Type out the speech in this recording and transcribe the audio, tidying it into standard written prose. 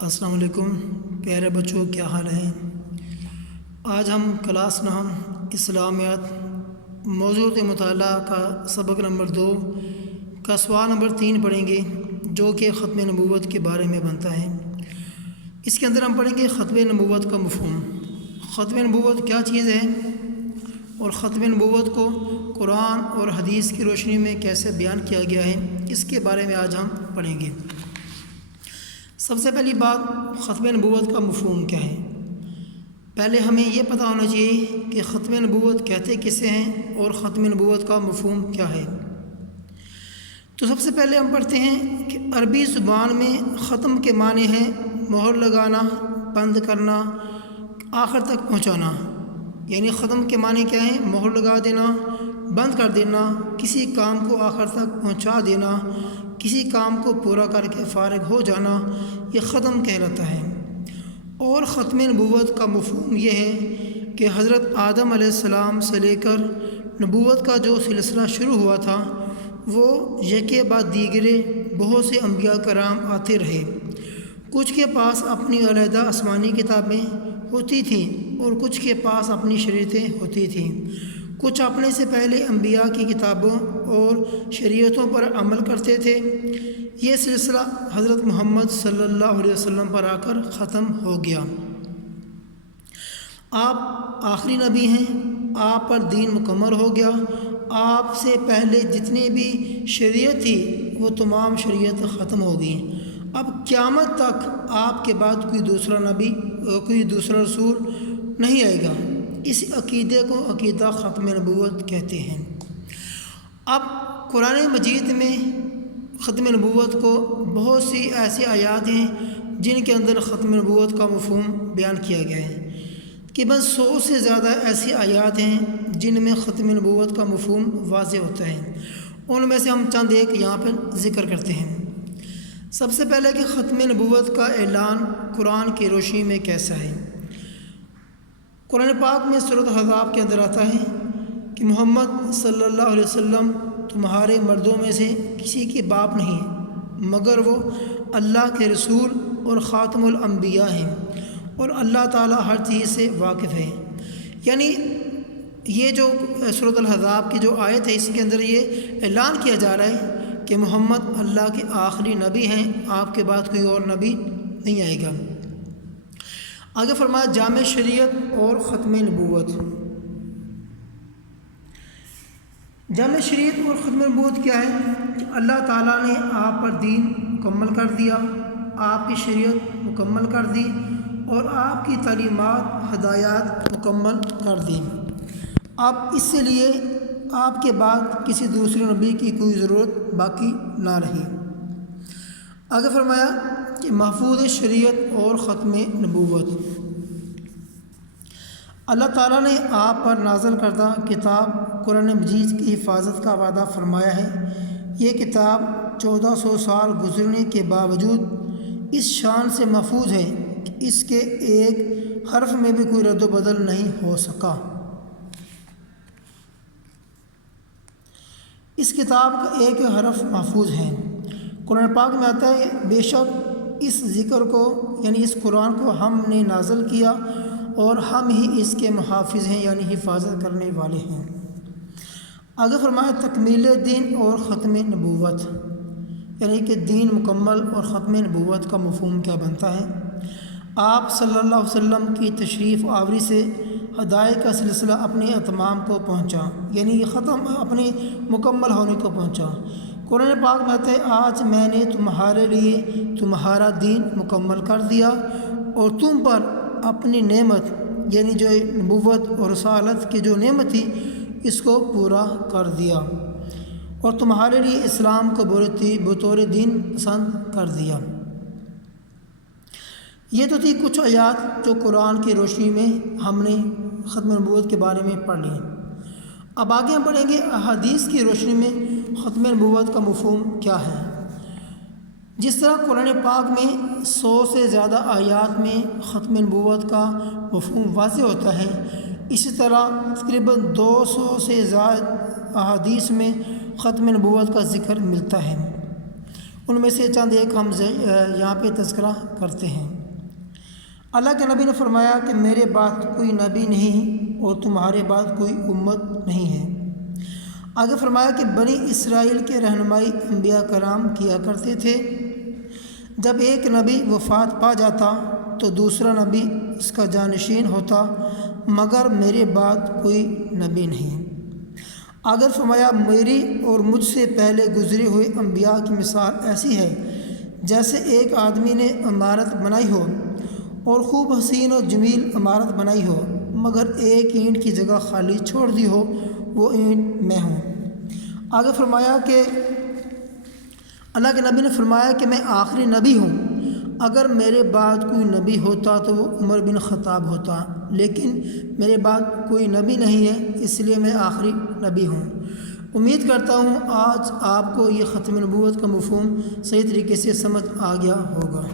السلام علیکم پیارے بچوں، کیا حال ہے؟ آج ہم کلاس نام اسلامیات موضوع مطالعہ کا سبق نمبر 2 کا سوال نمبر 3 پڑھیں گے، جو کہ ختم نبوت کے بارے میں بنتا ہے۔ اس کے اندر ہم پڑھیں گے ختم نبوت کا مفہوم۔ ختم نبوت کیا چیز ہے اور ختم نبوت کو قرآن اور حدیث کی روشنی میں کیسے بیان کیا گیا ہے، اس کے بارے میں آج ہم پڑھیں گے۔ سب سے پہلی بات، ختم نبوت کا مفہوم کیا ہے؟ پہلے ہمیں یہ پتہ ہونا چاہیے کہ ختم نبوت کہتے کسے ہیں اور ختم نبوت کا مفہوم کیا ہے۔ تو سب سے پہلے ہم پڑھتے ہیں کہ عربی زبان میں ختم کے معنی ہیں مہر لگانا، بند کرنا، آخر تک پہنچانا۔ یعنی ختم کے معنی کیا ہیں؟ مہر لگا دینا، بند کر دینا، کسی کام کو آخر تک پہنچا دینا، کسی کام کو پورا کر کے فارغ ہو جانا، یہ ختم کہلاتا ہے۔ اور ختم نبوت کا مفہوم یہ ہے کہ حضرت آدم علیہ السلام سے لے کر نبوت کا جو سلسلہ شروع ہوا تھا، وہ یکے بعد دیگرے بہت سے انبیاء کرام آتے رہے۔ کچھ کے پاس اپنی علیحدہ آسمانی کتابیں ہوتی تھیں اور کچھ کے پاس اپنی شریعتیں ہوتی تھیں۔ کچھ اپنے سے پہلے انبیاء کی کتابوں اور شریعتوں پر عمل کرتے تھے۔ یہ سلسلہ حضرت محمد صلی اللہ علیہ وسلم پر آ کر ختم ہو گیا۔ آپ آخری نبی ہیں، آپ پر دین مکمل ہو گیا۔ آپ سے پہلے جتنی بھی شریعت تھی وہ تمام شریعت ختم ہو گئی۔ اب قیامت تک آپ کے بعد کوئی دوسرا نبی، کوئی دوسرا رسول نہیں آئے گا۔ اس عقیدے کو عقیدہ ختم نبوت کہتے ہیں۔ اب قرآن مجید میں ختم نبوت کو بہت سی ایسی آیات ہیں جن کے اندر ختم نبوت کا مفہوم بیان کیا گیا ہے۔ کہ بس 100 سے زیادہ ایسی آیات ہیں جن میں ختم نبوت کا مفہوم واضح ہوتا ہے۔ ان میں سے ہم چند ایک یہاں پر ذکر کرتے ہیں۔ سب سے پہلے کہ ختم نبوت کا اعلان قرآن کی روشنی میں کیسا ہے۔ قرآن پاک میں سورۃ احزاب کے اندر آتا ہے کہ محمد صلی اللہ علیہ وسلم تمہارے مردوں میں سے کسی کے باپ نہیں، مگر وہ اللہ کے رسول اور خاتم الانبیاء ہیں، اور اللہ تعالیٰ ہر چیز سے واقف ہے۔ یعنی یہ جو سورۃ الاحزاب کی جو آیت ہے، اس کے اندر یہ اعلان کیا جا رہا ہے کہ محمد اللہ کے آخری نبی ہیں، آپ کے بعد کوئی اور نبی نہیں آئے گا۔ آگے فرمایا جامع شریعت اور ختم نبوت۔ جامع شریعت اور ختم نبوت کیا ہے؟ کہ اللہ تعالیٰ نے آپ پر دین مکمل کر دیا، آپ کی شریعت مکمل کر دی اور آپ کی تعلیمات، ہدایات مکمل کر دی۔ اب اس سے لیے آپ کے بعد کسی دوسرے نبی کی کوئی ضرورت باقی نہ رہی۔ آگے فرمایا کہ محفوظ شریعت اور ختم نبوت۔ اللہ تعالیٰ نے آپ پر نازل کردہ کتاب قرآن مجید کی حفاظت کا وعدہ فرمایا ہے۔ یہ کتاب 1400 سال گزرنے کے باوجود اس شان سے محفوظ ہے کہ اس کے ایک حرف میں بھی کوئی رد و بدل نہیں ہو سکا۔ اس کتاب کا ایک حرف محفوظ ہے۔ قرآن پاک میں آتا ہے بے شک اس ذکر کو، یعنی اس قرآن کو ہم نے نازل کیا اور ہم ہی اس کے محافظ ہیں، یعنی حفاظت کرنے والے ہیں۔ آگے فرمایا تکمیل دین اور ختم نبوت، یعنی کہ دین مکمل اور ختم نبوت کا مفہوم کیا بنتا ہے۔ آپ صلی اللہ علیہ وسلم کی تشریف آوری سے ہدایت کا سلسلہ اپنے اتمام کو پہنچا، یعنی ختم اپنے مکمل ہونے کو پہنچا۔ قرآن پاک میں آتا ہے آج میں نے تمہارے لیے تمہارا دین مکمل کر دیا اور تم پر اپنی نعمت، یعنی جو نبوت اور رسالت کی جو نعمت تھی، اس کو پورا کر دیا اور تمہارے لیے اسلام کو بطور دین پسند کر دیا۔ یہ تو تھی کچھ آیات جو قرآن کی روشنی میں ہم نے ختم نبوت کے بارے میں پڑھ لی۔ اب آگے ہم پڑھیں گے احادیث کی روشنی میں ختم نبوت کا مفہوم کیا ہے۔ جس طرح قرآن پاک میں 100 سے زیادہ آیات میں ختم نبوت کا مفہوم واضح ہوتا ہے، اسی طرح تقریباً 200 سے زائد احادیث میں ختم نبوت کا ذکر ملتا ہے۔ ان میں سے چند ایک ہم یہاں پہ تذکرہ کرتے ہیں۔ اللہ کے نبی نے فرمایا کہ میرے بعد کوئی نبی نہیں اور تمہارے بعد کوئی امت نہیں ہے۔ آگے فرمایا کہ بنی اسرائیل کے رہنمائی انبیاء کرام کیا کرتے تھے۔ جب ایک نبی وفات پا جاتا تو دوسرا نبی اس کا جانشین ہوتا، مگر میرے بعد کوئی نبی نہیں۔ اگر فرمایا میری اور مجھ سے پہلے گزرے ہوئے انبیاء کی مثال ایسی ہے جیسے ایک آدمی نے عمارت بنائی ہو اور خوب حسین و جمیل عمارت بنائی ہو، مگر ایک اینٹ کی جگہ خالی چھوڑ دی ہو، وہ اینٹ میں ہوں۔ آگے فرمایا کہ اللہ کے نبی نے فرمایا کہ میں آخری نبی ہوں، اگر میرے بعد کوئی نبی ہوتا تو وہ عمر بن خطاب ہوتا، لیکن میرے بعد کوئی نبی نہیں ہے، اس لیے میں آخری نبی ہوں۔ امید کرتا ہوں آج آپ کو یہ ختم نبوت کا مفہوم صحیح طریقے سے سمجھ آ گیا ہوگا۔